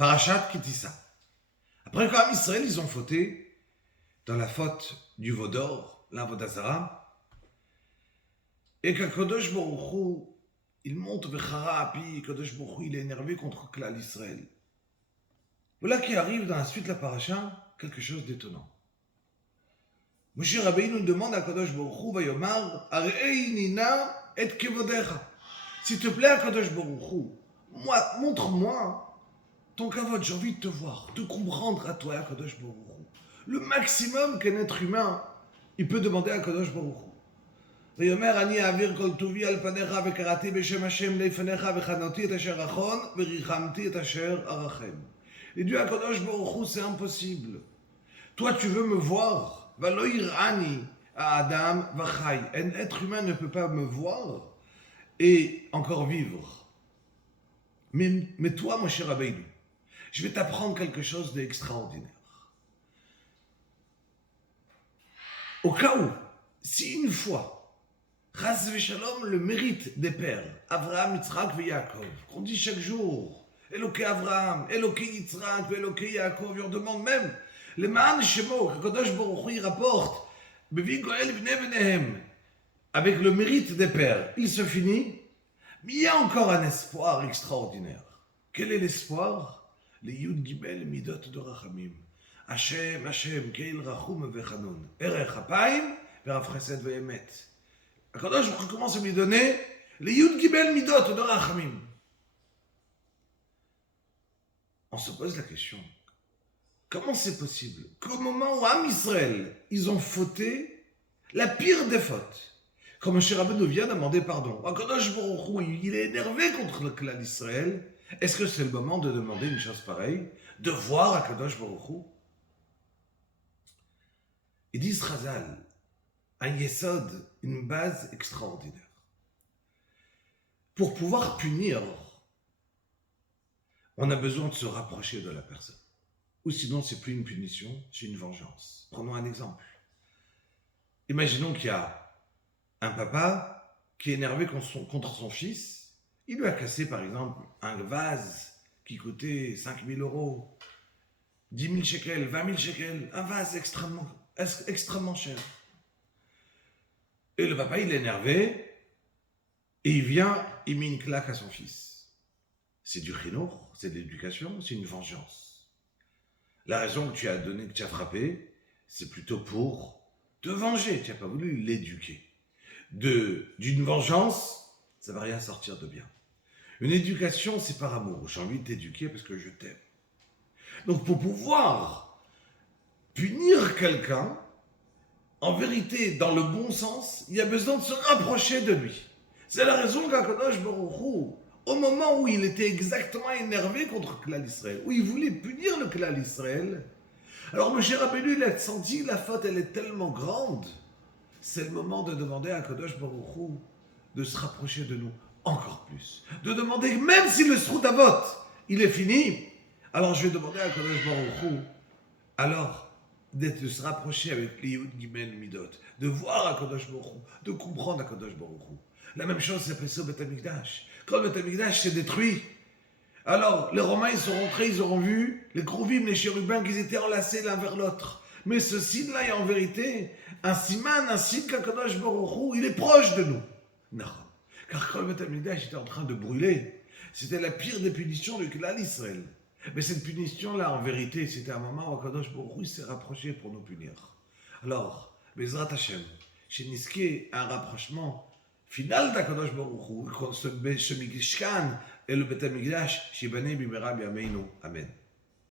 Parashat Kitissa. Après, quand Israël, ils ont fauté dans la faute du veau d'or, l'Avodazara, et qu'Akadosh Baruch Hu, il monte vers Hara, puis Kadosh Baruch Hu, il est énervé contre Klal Israël. Voilà qui arrive dans la suite de la paracha quelque chose d'étonnant. Moshe Rabbeinu nous demande à Kadosh Baruch Hu, Vayomar, Arei nina et kevodecha. S'il te plaît, Kadosh Baruch Hu, montre-moi ton kavod, j'ai envie de te voir, de comprendre à toi, Kadosh Baruch Hu. Le maximum qu'un être humain, il peut demander à Kadosh Baruch Hu. ויאמר אני אעביר כל טובי על פניך וקראתי בשם השם לפניך וחנותי את אשר אחון וריחמתי את אשר ארחם. Et Dieu Akadosh Baruch Hu, c'est impossible. Toi tu veux me voir, valo irani à Adam vachai. Un être humain ne peut pas me voir et encore vivre. Mais toi, mon cher Rabbeinu, je vais t'apprendre quelque chose d'extraordinaire. Au cas où, si une fois Chas v'shalom, le mérite des pères, Avraham, Yitzhak et Yaakov, qu'on dit chaque jour, Eloké Avraham, Eloké Yitzhak, Eloké Yaakov, on demande même, le Ma'an Shemo, que Kadosh Baruch Hu rapporte, Bevi Goel Bnei Bnehem, avec le mérite des pères, il se finit, mais il y a encore un espoir extraordinaire. Quel est l'espoir? Les Yud Gimel Midot de Rachamim. Hashem, Hashem, Keil Rachum Vechanun, Erech Apayim, Verav Chesed Ve'emet. Akadosh Baruch Hu commence à lui donner les Yud Gimel Midot de Rachamim. On se pose la question, comment c'est possible qu'au moment où Am Israël, ils ont fauté la pire des fautes, quand Moshe Rabbeinu vient demander pardon, Akadosh Baruch Hu, il est énervé contre le clan d'Israël, est-ce que c'est le moment de demander une chose pareille, de voir Akadosh Baruch Hu? Ils disent Chazal, un yesod, une base extraordinaire. Pour pouvoir punir, on a besoin de se rapprocher de la personne. Ou sinon, c'est plus une punition, c'est une vengeance. Prenons un exemple. Imaginons qu'il y a un papa qui est énervé contre son fils. Il lui a cassé, par exemple, un vase qui coûtait 5 000 euros, 10 000 shekels, 20 000 shekels, un vase extrêmement cher. Et le papa, il est énervé, et il vient, il met une claque à son fils. C'est du chinour, c'est de l'éducation, c'est une vengeance. La raison que tu as donnée, que tu as frappé, c'est plutôt pour te venger. Tu n'as pas voulu l'éduquer. D'une vengeance, ça ne va rien sortir de bien. Une éducation, c'est par amour. J'ai envie de t'éduquer parce que je t'aime. Donc pour pouvoir punir quelqu'un, en vérité, dans le bon sens, il y a besoin de se rapprocher de lui. C'est la raison qu'Akadosh Baruch Hu, au moment où il était exactement énervé contre Klal Israël, où il voulait punir le Klal Israël, alors Moshe Rabbeinu, il a senti la faute, elle est tellement grande, c'est le moment de demander à Akadosh Baruch Hu de se rapprocher de nous encore plus. De demander, même si le Srout Avot, il est fini, alors je vais demander à Akadosh Baruch Hu, alors, de se rapprocher avec les Yud Gimel Midot, de voir Akadosh Baruch Hu, de comprendre Akadosh Baruch Hu. La même chose s'est passée au Beth Amikdash. Quand le Beth Amikdash s'est détruit, alors les Romains ils sont rentrés, ils auront vu les Krovim, les chérubins, qu'ils étaient enlacés l'un vers l'autre. Mais ce signe-là est en vérité un siman, un signe qu'Akadosh Baruch Hu, il est proche de nous. Non, car quand le Beth Amikdash était en train de brûler, c'était la pire des punitions de Klal Israël. Mais cette punition-là, en vérité, c'était un moment où Akadosh Baruch Hu s'est rapproché pour nous punir. Alors, Bezrat Hashem, chez Niske, un rapprochement final d'Akadosh Baruch Hu, ce Mishkan et le Beth Amikdash, chez Bnei Bimera Biyameinu. Amen.